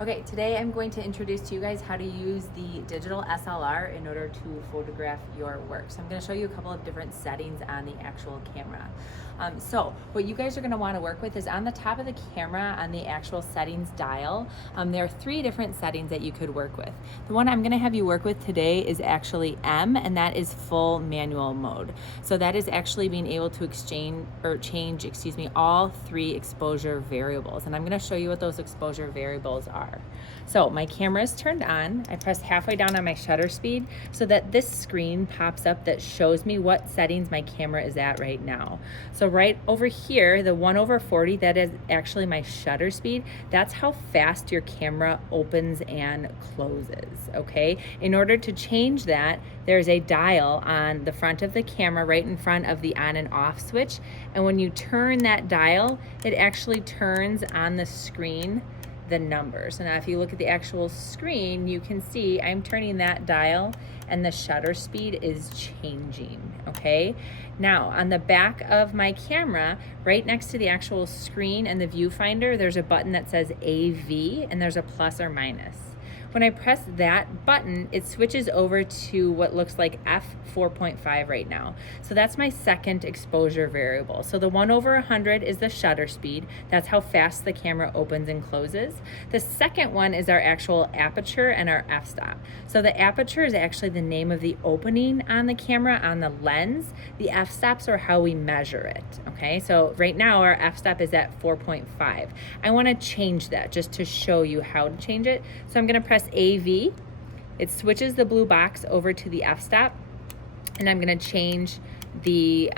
Okay, today I'm going to introduce to you guys how to use the digital SLR in order to photograph your work. So I'm going to show you a couple of different settings on the actual camera. So what you guys are going to want to work with is on the top of the camera on the actual settings dial. There are three different settings that you could work with. The one I'm going to have you work with today is actually M, and that is full manual mode. So that is actually being able to change all three exposure variables. And I'm going to show you what those exposure variables are. So my camera is turned on. I press halfway down on my shutter speed so that this screen pops up that shows me what settings my camera is at right now. So right over here, the 1/40, that is actually my shutter speed. That's how fast your camera opens and closes, okay? In order to change that, there's a dial on the front of the camera right in front of the on and off switch. And when you turn that dial, it actually turns on the screen the numbers. And now if you look at the actual screen, you can see I'm turning that dial and the shutter speed is changing, okay? Now, on the back of my camera, right next to the actual screen and the viewfinder, there's a button that says AV, and there's a plus or minus. When I press that button, it switches over to what looks like f4.5 right now. So that's my second exposure variable. So the 1/100 is the shutter speed. That's how fast the camera opens and closes. The second one is our actual aperture and our f-stop. So the aperture is actually the name of the opening on the camera on the lens. The f-stops are how we measure it, okay? So right now our f-stop is at 4.5. I wanna change that just to show you how to change it. So I'm gonna press AV. It switches the blue box over to the f-stop, and I'm gonna change the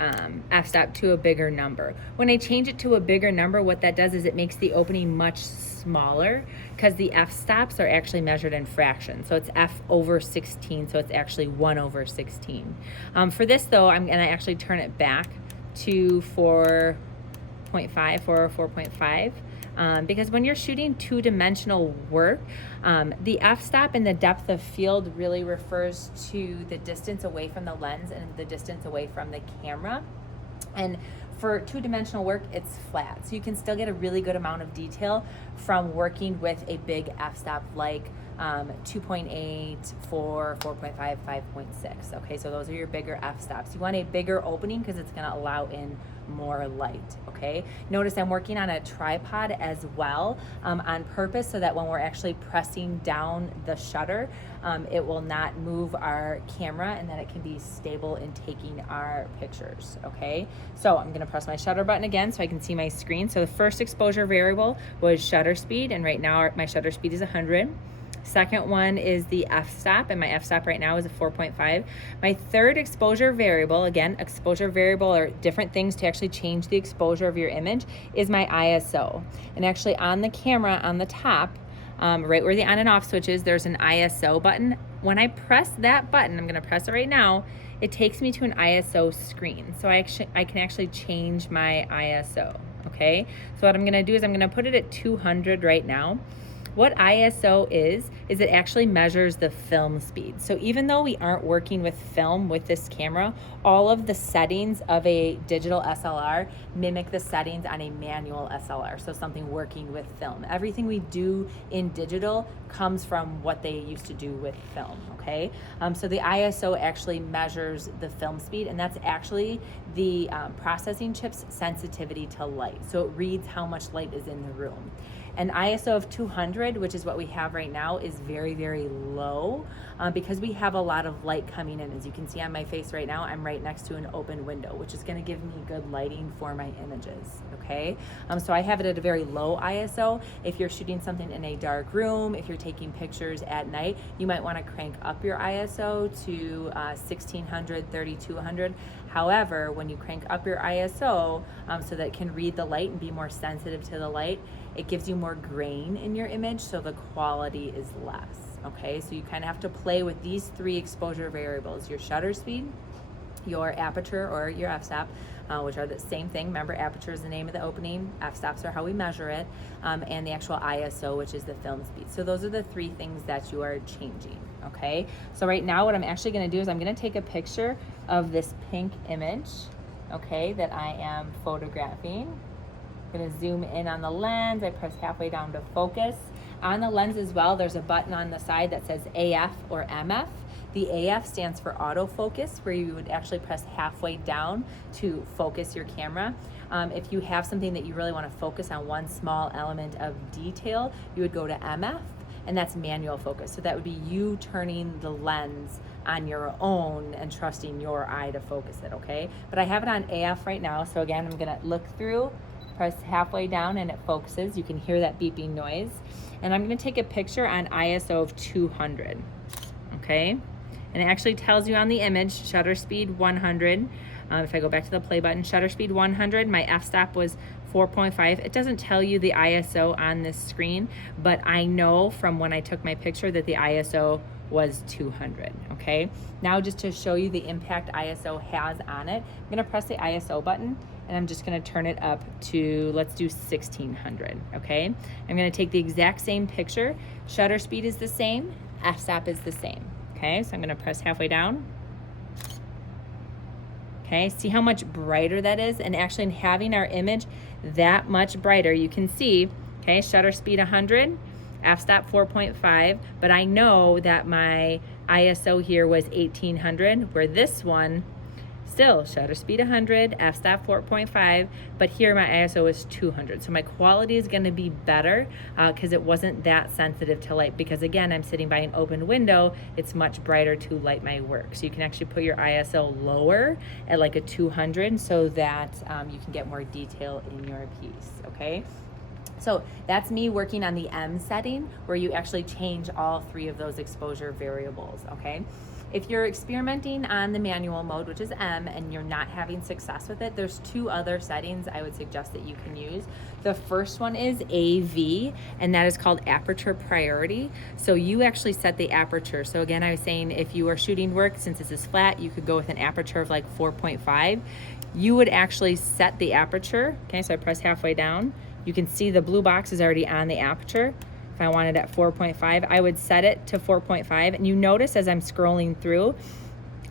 f-stop to a bigger number. When I change it to a bigger number, what that does is it makes the opening much smaller because the f-stops are actually measured in fractions. So it's f/16, so it's actually 1/16. For this though, I'm gonna actually turn it back to 4.5 or 4.5. Because when you're shooting two-dimensional work, the f-stop and the depth of field really refers to the distance away from the lens and the distance away from the camera. And for two-dimensional work, it's flat. So you can still get a really good amount of detail from working with a big f-stop like 2.8, 4, 4.5, 5.6. Okay, so those are your bigger f-stops. You want a bigger opening because it's gonna allow in more light, okay? Notice I'm working on a tripod as well on purpose so that when we're actually pressing down the shutter, it will not move our camera and that it can be stable in taking our pictures, okay? So I'm gonna press my shutter button again so I can see my screen. So the first exposure variable was shutter speed, and right now my shutter speed is 100. Second one is the f-stop, and my f-stop right now is a 4.5. My third exposure variable, again, exposure variable are different things to actually change the exposure of your image, is my ISO. And actually on the camera on the top, right where the on and off switch is, there's an ISO button. When I press that button, I'm gonna press it right now, it takes me to an ISO screen. So I can actually change my ISO, okay? So what I'm gonna do is I'm gonna put it at 200 right now. What ISO is it actually measures the film speed. So even though we aren't working with film with this camera, all of the settings of a digital SLR mimic the settings on a manual SLR, so something working with film. Everything we do in digital comes from what they used to do with film, okay? So the ISO actually measures the film speed, and that's actually the processing chip's sensitivity to light. So it reads how much light is in the room. An ISO of 200, which is what we have right now, is very, very low because we have a lot of light coming in. As you can see on my face right now, I'm right next to an open window, which is gonna give me good lighting for my images, okay? So I have it at a very low ISO. If you're shooting something in a dark room, if you're taking pictures at night, you might wanna crank up your ISO to 1600, 3200. However, when you crank up your ISO so that it can read the light and be more sensitive to the light, it gives you more grain in your image, so the quality is less, okay? So you kind of have to play with these three exposure variables: your shutter speed, your aperture or your f-stop, which are the same thing. Remember, aperture is the name of the opening, f-stops are how we measure it, and the actual ISO, which is the film speed. So those are the three things that you are changing, okay? So right now what I'm actually gonna do is I'm gonna take a picture of this pink image, okay, that I am photographing. I'm gonna zoom in on the lens. I press halfway down to focus. On the lens as well, there's a button on the side that says AF or MF. The AF stands for autofocus, where you would actually press halfway down to focus your camera. If you have something that you really want to focus on one small element of detail, you would go to MF, and that's manual focus. So that would be you turning the lens on your own and trusting your eye to focus it, okay? But I have it on AF right now, so again, I'm gonna look through, press halfway down, and it focuses. You can hear that beeping noise. And I'm gonna take a picture on ISO of 200, okay? And it actually tells you on the image, shutter speed 100. If I go back to the play button, shutter speed 100, my f-stop was 4.5. It doesn't tell you the ISO on this screen, but I know from when I took my picture that the ISO was 200, okay? Now just to show you the impact ISO has on it, I'm gonna press the ISO button, and I'm just gonna turn it up to, let's do 1600, okay? I'm gonna take the exact same picture. Shutter speed is the same, f-stop is the same, okay? So I'm gonna press halfway down. Okay, see how much brighter that is? And actually in having our image that much brighter, you can see, okay, shutter speed 100, f-stop 4.5, but I know that my ISO here was 1800, where this one, still shutter speed 100, f-stop 4.5, but here my ISO is 200. So my quality is gonna be better because it wasn't that sensitive to light, because again, I'm sitting by an open window, it's much brighter to light my work. So you can actually put your ISO lower at like a 200 so that you can get more detail in your piece, okay? So that's me working on the M setting, where you actually change all three of those exposure variables, okay? If you're experimenting on the manual mode, which is M, and you're not having success with it, there's two other settings I would suggest that you can use. The first one is AV, and that is called Aperture Priority. So you actually set the aperture. So again, I was saying if you are shooting work, since this is flat, you could go with an aperture of like 4.5. You would actually set the aperture. Okay, so I press halfway down. You can see the blue box is already on the aperture. If I wanted at 4.5, I would set it to 4.5. And you notice as I'm scrolling through,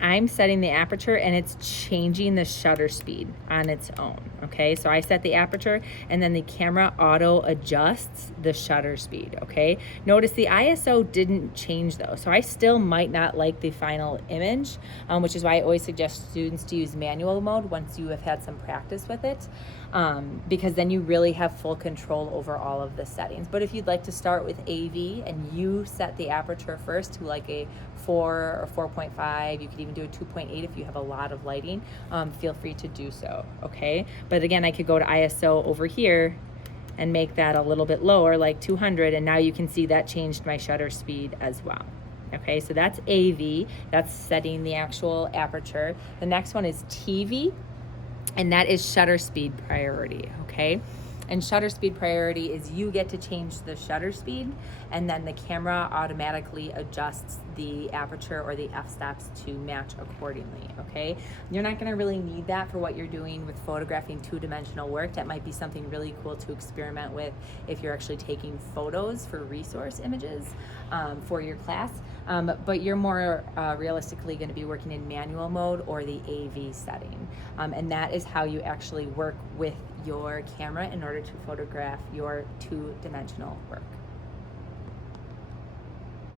I'm setting the aperture and it's changing the shutter speed on its own, okay? So I set the aperture and then the camera auto adjusts the shutter speed, okay? Notice the ISO didn't change though, so I still might not like the final image, which is why I always suggest students to use manual mode once you have had some practice with it, because then you really have full control over all of the settings. But if you'd like to start with AV and you set the aperture first to like a 4 or 4.5, you could even do a 2.8 if you have a lot of lighting, feel free to do so, okay? But again, I could go to ISO over here and make that a little bit lower, like 200, and now you can see that changed my shutter speed as well. Okay, so that's AV, that's setting the actual aperture. The next one is TV, and that is shutter speed priority, okay? And shutter speed priority is you get to change the shutter speed, and then the camera automatically adjusts the aperture or the f-stops to match accordingly, okay? You're not gonna really need that for what you're doing with photographing two-dimensional work. That might be something really cool to experiment with if you're actually taking photos for resource images for your class. But you're more realistically gonna be working in manual mode or the AV setting. And that is how you actually work with your camera in order to photograph your two-dimensional work.